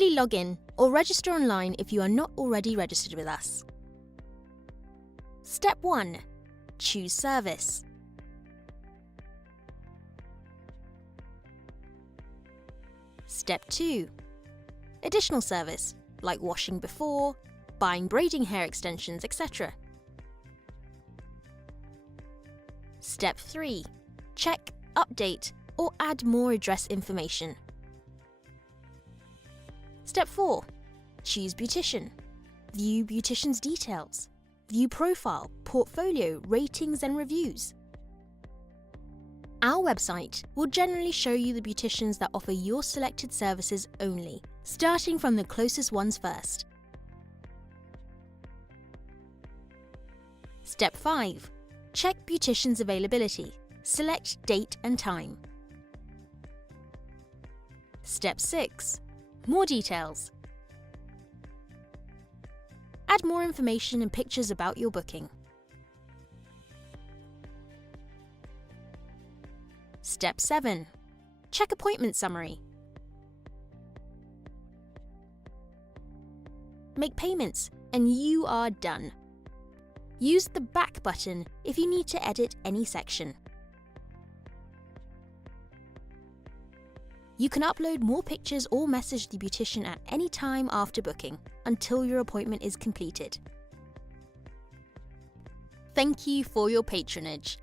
Kindly log in or register online if you are not already registered with us. Step 1. Choose service. Step 2. Additional service, like washing before, buying braiding hair extensions, etc. Step 3. Check, update, or add more address information. Step 4. Choose beautician. View beautician's details. View profile, portfolio, ratings and reviews. Our website will generally show you the beauticians that offer your selected services only, starting from the closest ones first. Step 5. Check beautician's availability. Select date and time. Step 6. More details. Add more information and pictures about your booking. Step 7. Check appointment summary. Make payments and you are done. Use the back button if you need to edit any section. You can upload more pictures or message the beautician at any time after booking until your appointment is completed. Thank you for your patronage.